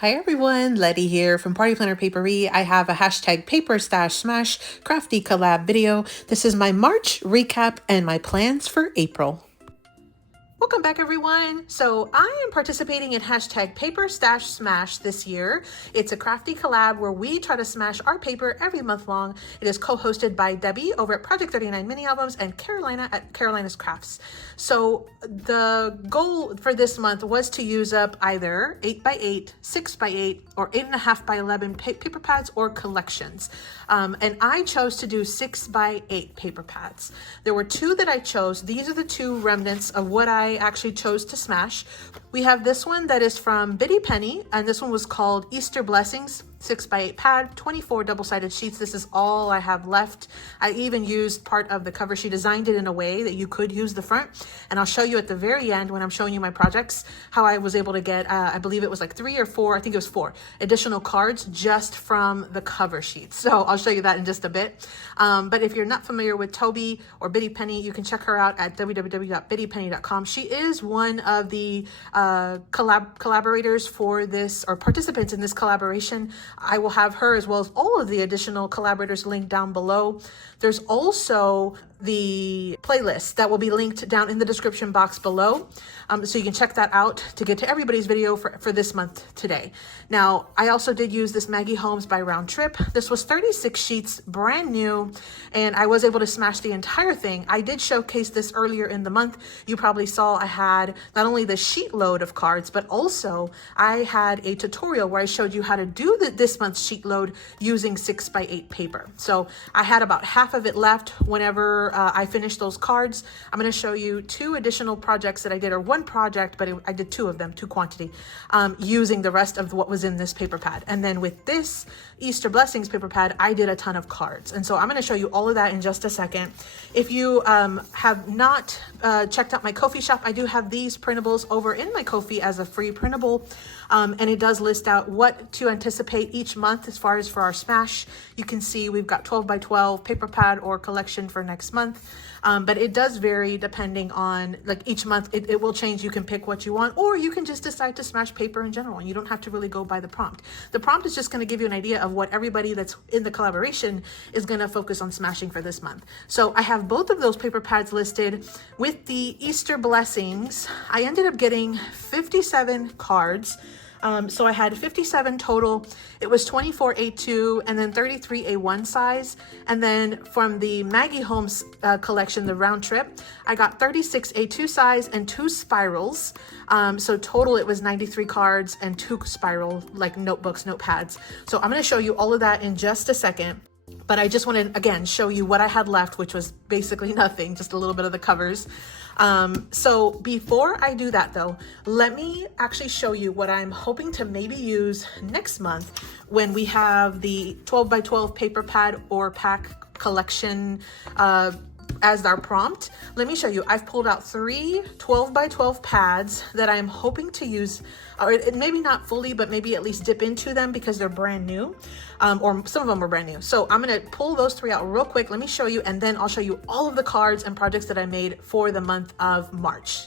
Hi everyone, Letty here from Party Planner Papery. I have a hashtag PaperStashSmash Crafty collab video. This is my March recap and my plans for April. Welcome back everyone. So I am participating in hashtag PaperStashSmash this year. It's a crafty collab where we try to smash our paper every month long. It is co-hosted by Debbie over at Project 39 Mini Albums and Carolina at Carolina's Crafts. So the goal for this month was to use up either 8x8, 6x8, or 8.5x11 paper pads or collections. And I chose to do 6x8 paper pads. There were two that I chose. These are the two remnants of what I actually chose to smash. We have this one that is from Bitty Penny, and this one was called Easter Blessings 6x8 pad, 24 double-sided sheets. This is all I have left. I even used part of the cover. She designed it in a way that you could use the front, and I'll show you at the very end when I'm showing you my projects how I was able to get I believe it was like 3 or 4, I think it was 4 additional cards just from the cover sheet. So I'll show you that in just a bit. But if you're not familiar with Toby or Bitty Penny, you can check her out at www.bittypenny.com. She is one of the collaborators for this, or participants in this collaboration. I will have her as well as all of the additional collaborators linked down below. There's also the playlist that will be linked down in the description box below. So you can check that out to get to everybody's video for this month today. Now, I also did use this Maggie Holmes by Round Trip. This was 36 sheets, brand new, and I was able to smash the entire thing. I did showcase this earlier in the month. You probably saw I had not only the sheet load of cards, but also I had a tutorial where I showed you how to do this month's sheet load using 6x8 paper. So I had about half of it left whenever I finished those cards. I'm going to show you 2 additional projects that I did, or 1 project, but I did 2 of them, 2 quantity, using the rest of what was in this paper pad. And then with this Easter Blessings paper pad, I did a ton of cards. And so I'm going to show you all of that in just a second. If you have not checked out my Ko-fi shop, I do have these printables over in my Ko-fi as a free printable. And it does list out what to anticipate each month as far as for our smash. You can see we've got 12x12 paper pad or collection for next month. But it does vary depending on, like, each month it will change. You can pick what you want, or you can just decide to smash paper in general, and you don't have to really go by the prompt. The prompt is just going to give you an idea of what everybody that's in the collaboration is going to focus on smashing for this month. So I have both of those paper pads listed. With the Easter Blessings, I ended up getting 57 cards. So I had 57 total. It was 24 A2 and then 33 A1 size. And then from the Maggie Holmes collection, the Round Trip, I got 36 A2 size and 2 spirals. So total it was 93 cards and 2 spiral, like notebooks, notepads. So I'm going to show you all of that in just a second. But I just wanted, again, show you what I had left, which was basically nothing, just a little bit of the covers. So before I do that though, let me actually show you what I'm hoping to maybe use next month when we have the 12x12 paper pad or pack collection as our prompt. Let me show you. I've pulled out 3 12x12 pads that I'm hoping to use, or maybe not fully, but maybe at least dip into them because they're brand new, or some of them are brand new. So I'm going to pull those 3 out real quick. Let me show you, and then I'll show you all of the cards and projects that I made for the month of March.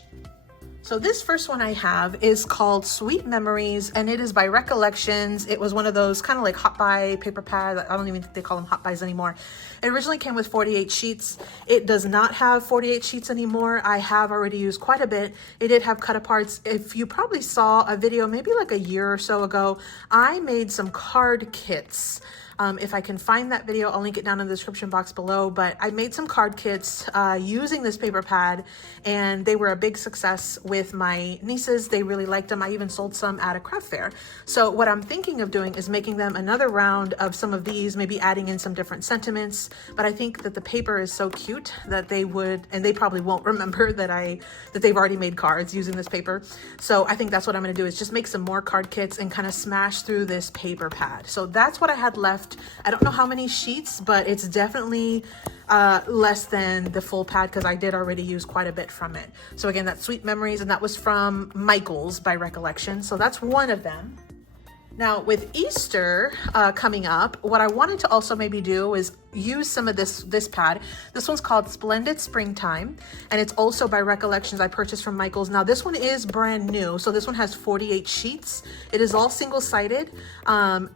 So this first one I have is called Sweet Memories, and it is by Recollections. It was one of those kind of like hot buy paper pads. I don't even think they call them hot buys anymore. It originally came with 48 sheets. It does not have 48 sheets anymore. I have already used quite a bit. It did have cut aparts. If you probably saw a video maybe like a year or so ago, I made some card kits. If I can find that video, I'll link it down in the description box below, but I made some card kits using this paper pad, and they were a big success with my nieces. They really liked them. I even sold some at a craft fair. So what I'm thinking of doing is making them another round of some of these, maybe adding in some different sentiments, but I think that the paper is so cute that they would, and they probably won't remember that they've already made cards using this paper. So I think that's what I'm going to do, is just make some more card kits and kind of smash through this paper pad. So that's what I had left. I don't know how many sheets, but it's definitely less than the full pad because I did already use quite a bit from it. So again, that's Sweet Memories, and that was from Michael's by Recollection. So that's one of them. Now with Easter coming up, what I wanted to also maybe do is use some of this pad. This one's called Splendid Springtime, and it's also by Recollections. I purchased from Michael's. Now this one is brand new, so this one has 48 sheets. It is all single-sided.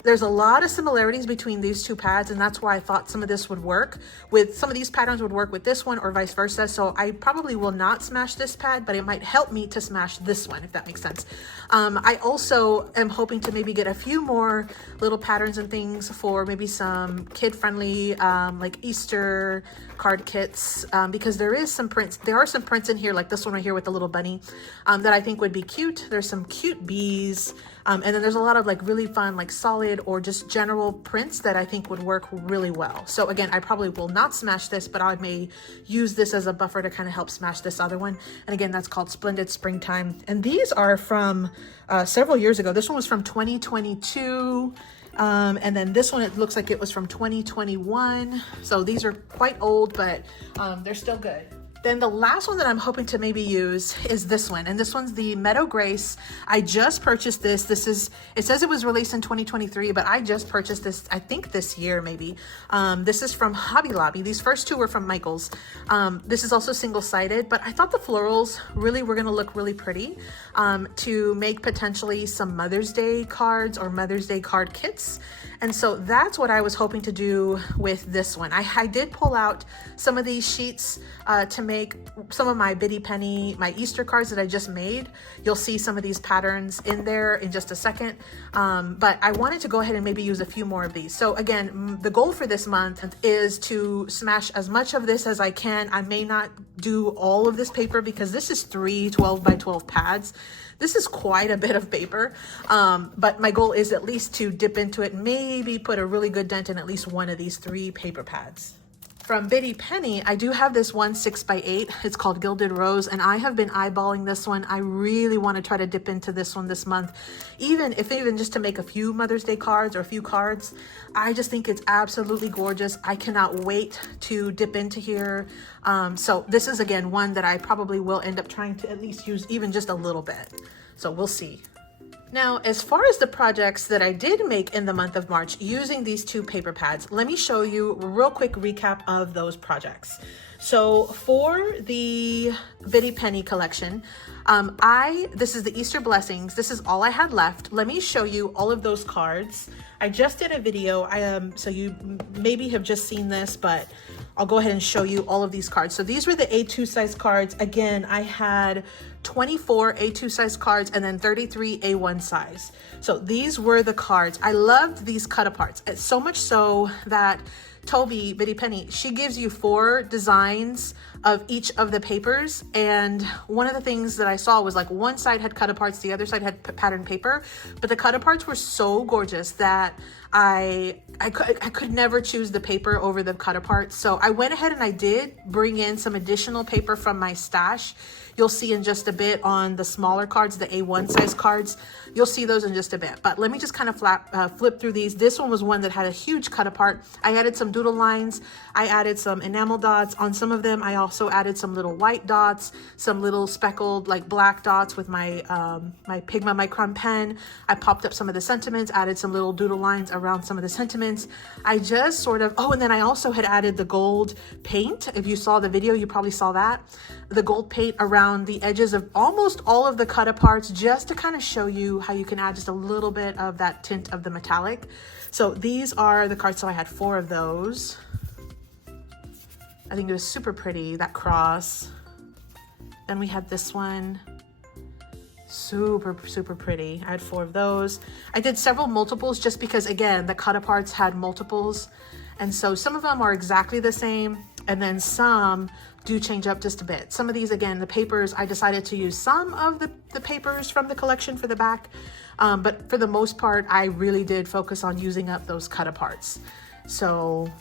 There's a lot of similarities between these two pads, and that's why I thought some of this would work with some of these patterns would work with this one or vice versa. So I probably will not smash this pad, but it might help me to smash this one, if that makes sense. I also am hoping to maybe get a few more little patterns and things for maybe some kid-friendly like Easter card kits, because there are some prints in here, like this one right here with the little bunny, that I think would be cute. There's some cute bees, and then there's a lot of like really fun like solid or just general prints that I think would work really well. So again, I probably will not smash this, but I may use this as a buffer to kind of help smash this other one. And again, that's called Splendid Springtime, and these are from several years ago. This one was from 2022. And then this one, it looks like it was from 2021. So these are quite old, but they're still good. Then the last one that I'm hoping to maybe use is this one. And this one's the Meadow Grace. I just purchased this. It says it was released in 2023, but I just purchased this, I think this year maybe. This is from Hobby Lobby. These first two were from Michael's. This is also single-sided, but I thought the florals really were gonna look really pretty to make potentially some Mother's Day cards or Mother's Day card kits. And so that's what I was hoping to do with this one. I did pull out some of these sheets to make some of my Biddy Penny, my Easter cards that I just made. You'll see some of these patterns in there in just a second. But I wanted to go ahead and maybe use a few more of these. So again, the goal for this month is to smash as much of this as I can. I may not do all of this paper because this is 3 12 by 12 pads. This is quite a bit of paper, but my goal is at least to dip into it, maybe put a really good dent in at least one of these 3 paper pads. From Biddy Penny, I do have this one 6x8. It's called Gilded Rose, and I have been eyeballing this one. I really want to try to dip into this one this month, even just to make a few Mother's Day cards or a few cards. I just think it's absolutely gorgeous. I cannot wait to dip into here. So this is, again, one that I probably will end up trying to at least use even just a little bit. So we'll see. Now, as far as the projects that I did make in the month of March using these 2 paper pads, let me show you a real quick recap of those projects. So for the Biddy Penny collection, this is the Easter Blessings. This is all I had left. Let me show you all of those cards. I just did a video, so you maybe have just seen this, but I'll go ahead and show you all of these cards. So these were the A2 size cards. Again, I had 24 A2 size cards and then 33 A1 size. So these were the cards. I loved these cut aparts. It's so much so that Toby, Biddy Penny, she gives you 4 designs of each of the papers. And one of the things that I saw was like one side had cut aparts, the other side had patterned paper, but the cut aparts were so gorgeous that I could never choose the paper over the cut apart. So I went ahead and I did bring in some additional paper from my stash. You'll see in just a bit on the smaller cards, the A1 size cards. You'll see those in just a bit. But let me just kind of flip through these. This one was one that had a huge cut apart. I added some doodle lines. I added some enamel dots on some of them. I also added some little white dots, some little speckled like black dots with my my Pigma Micron pen. I popped up some of the sentiments, added some little doodle lines around some of the sentiments. I just sort of, and then I also had added the gold paint. If you saw the video, you probably saw that. The gold paint around the edges of almost all of the cut aparts, just to kind of show you how you can add just a little bit of that tint of the metallic. So these are the cards. So I had 4 of those. I think it was super pretty, that cross. Then we had this one. Super, super pretty. I had 4 of those. I did several multiples just because, again, the cut aparts had multiples. And so some of them are exactly the same. And then some do change up just a bit. Some of these, again, the papers, I decided to use some of the papers from the collection for the back. But for the most part, I really did focus on using up those cut aparts. So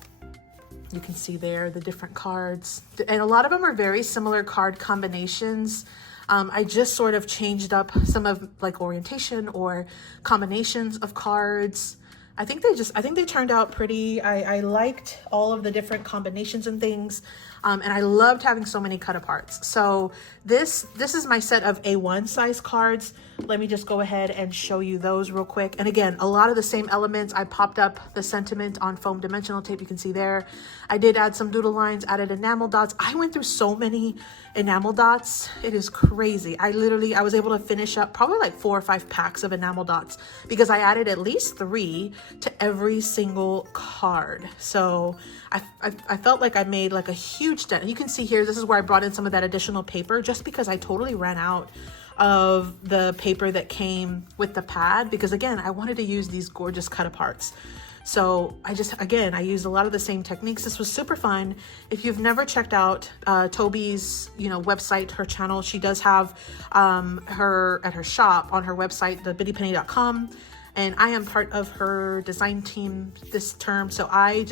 you can see there the different cards. And a lot of them are very similar card combinations. I just sort of changed up some of like orientation or combinations of cards. I think they turned out pretty. I liked all of the different combinations and things. And I loved having so many cut aparts. So this is my set of A1 size cards. Let me just go ahead and show you those real quick. And again, a lot of the same elements. I popped up the sentiment on foam dimensional tape. You can see there. I did add some doodle lines, added enamel dots. I went through so many enamel dots. It is crazy. I was able to finish up probably like 4 or 5 packs of enamel dots because I added at least 3 to every single card. So I felt like I made like a huge dent. And you can see here, this is where I brought in some of that additional paper just because I totally ran out of the paper that came with the pad, because again, I wanted to use these gorgeous cut aparts. So I used a lot of the same techniques. This was super fun. If you've never checked out Toby's, website, her channel, she does have her at her shop on her website, thebittypenny.com. And I am part of her design team this term. So I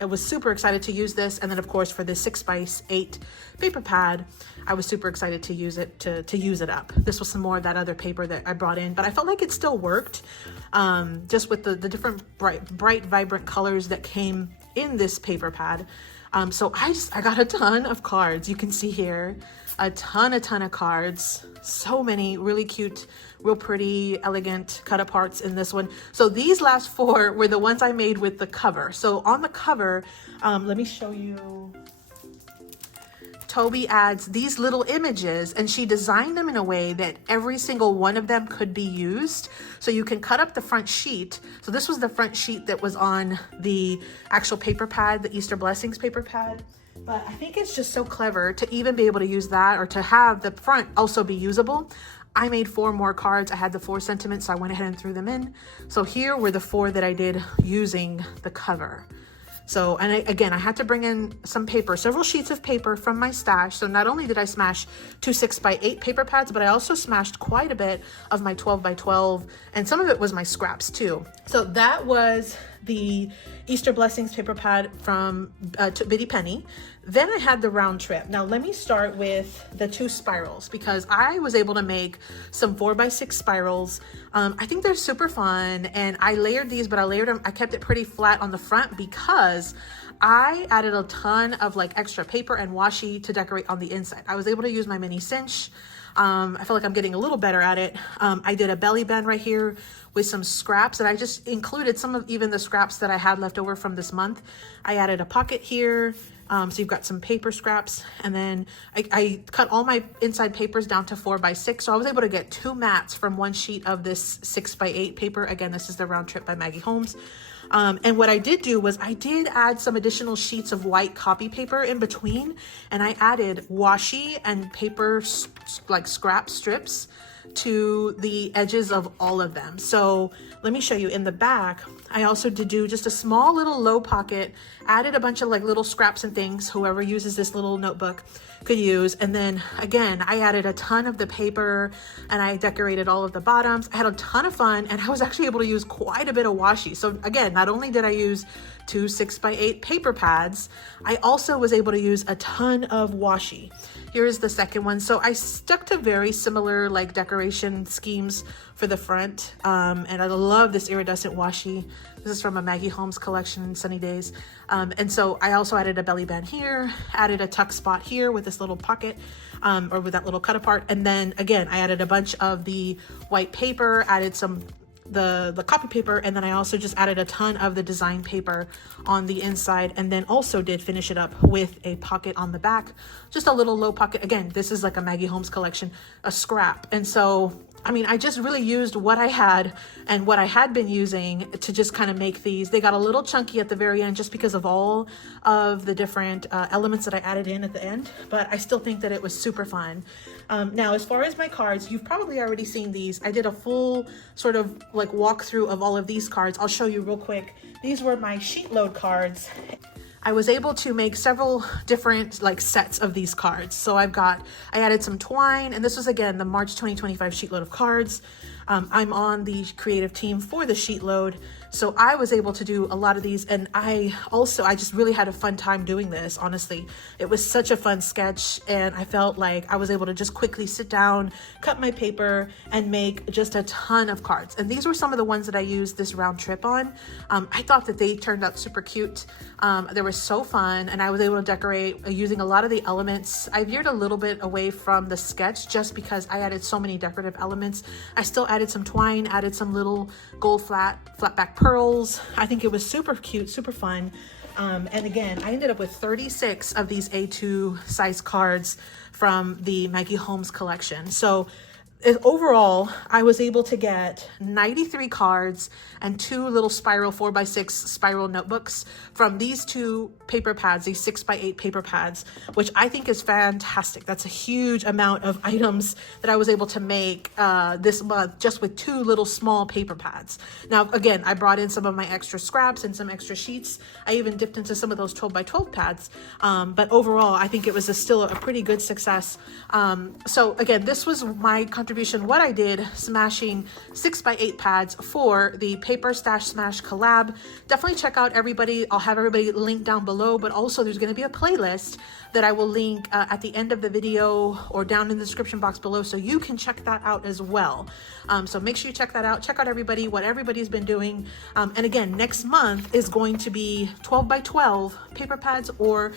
was super excited to use this. And then of course for the 6x8 paper pad, I was super excited to use it, to use it up. This was some more of that other paper that I brought in, but I felt like it still worked, just with the different bright, vibrant colors that came in this paper pad. So I got a ton of cards. You can see here, a ton of cards. So many really cute, real pretty, elegant cut aparts in this one. So these last 4 were the ones I made with the cover. So on the cover, let me show you. Toby adds these little images, and she designed them in a way that every single one of them could be used. So you can cut up the front sheet. So this was the front sheet that was on the actual paper pad, the Easter Blessings paper pad. But I think it's just so clever to even be able to use that, or to have the front also be usable. I made 4 more cards. I had the 4 sentiments, so I went ahead and threw them in. So here were the 4 that I did using the cover. So, and I had to bring in some paper, several sheets of paper from my stash. So not only did I smash 2 6x8 paper pads, but I also smashed quite a bit of my 12x12, and some of it was my scraps too. So that was the Easter Blessings paper pad from Bitty Penny. Then I had the round trip. Now let me start with the 2 spirals, because I was able to make some 4x6 spirals. I think they're super fun, and I layered these, but I kept it pretty flat on the front because I added a ton of like extra paper and washi to decorate on the inside. I was able to use my mini cinch. I feel like I'm getting a little better at it. I did a belly band right here with some scraps, and I just included some of even the scraps that I had left over from this month. I added a pocket here. So you've got some paper scraps, and then I cut all my inside papers down to 4x6. So I was able to get 2 mats from 1 sheet of this 6x8 paper. Again, this is the Round Trip by Maggie Holmes. And what I did do was I did add some additional sheets of white copy paper in between, and I added washi and paper like scrap strips to the edges of all of them. So let me show you in the back. I also did do just a small little low pocket, added a bunch of like little scraps and things whoever uses this little notebook could use. And then again, I added a ton of the paper, and I decorated all of the bottoms. I had a ton of fun, and I was actually able to use quite a bit of washi. So again, not only did I use 2 6x8 paper pads, I also was able to use a ton of washi. Here's the second one. So I stuck to very similar like decoration schemes for the front. And I love this iridescent washi. This is from a Maggie Holmes collection, Sunny Days. And so I also added a belly band here, added a tuck spot here with this little pocket, or with that little cut apart. And then again, I added a bunch of the white paper, added some the copy paper, and then I also just added a ton of the design paper on the inside, and then also did finish it up with a pocket on the back, just a little low pocket. Again, this is like a Maggie Holmes collection, a scrap. And so I mean, I just really used what I had and what I had been using to just kind of make these. They got a little chunky at the very end just because of all of the different elements that I added in at the end, but I still think that it was super fun. Now, as far as my cards, you've probably already seen these. I did a full sort of like walkthrough of all of these cards. I'll show you real quick. These were my sheet load cards. I was able to make several different like sets of these cards. So I added some twine, and this was again the March 2025 sheet load of cards. I'm on the creative team for the sheet load. So I was able to do a lot of these, and I just really had a fun time doing this. Honestly, it was such a fun sketch, and I felt like I was able to just quickly sit down, cut my paper, and make just a ton of cards. And these were some of the ones that I used this round trip on. I thought that they turned out super cute. They were so fun, and I was able to decorate using a lot of the elements. I veered a little bit away from the sketch just because I added so many decorative elements. I still added some twine, added some little gold flat back pearls. I think it was super cute, super fun. And again, I ended up with 36 of these A2 size cards from the Maggie Holmes collection. So overall, I was able to get 93 cards and 2 little spiral 4x6 spiral notebooks from these 2 paper pads, these 6x8 paper pads, which I think is fantastic. That's a huge amount of items that I was able to make this month just with 2 little small paper pads. Now, again, I brought in some of my extra scraps and some extra sheets. I even dipped into some of those 12x12 pads. But overall, I think it was still a pretty good success. So again, this was my contribution, what I did smashing 6x8 pads for the PaperStashSmash collab. Definitely check out everybody. I'll have everybody linked down below, but also there's going to be a playlist that I will link at the end of the video or down in the description box below, so you can check that out as well. So make sure you check that out. Check out everybody, what everybody's been doing. And again, next month is going to be 12x12 paper pads or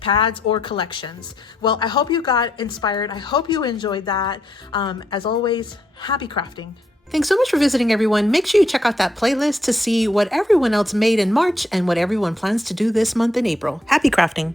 pads or collections. Well, I hope you got inspired. I hope you enjoyed that. As always, happy crafting. Thanks so much for visiting, everyone. Make sure you check out that playlist to see what everyone else made in March and what everyone plans to do this month in April. Happy crafting.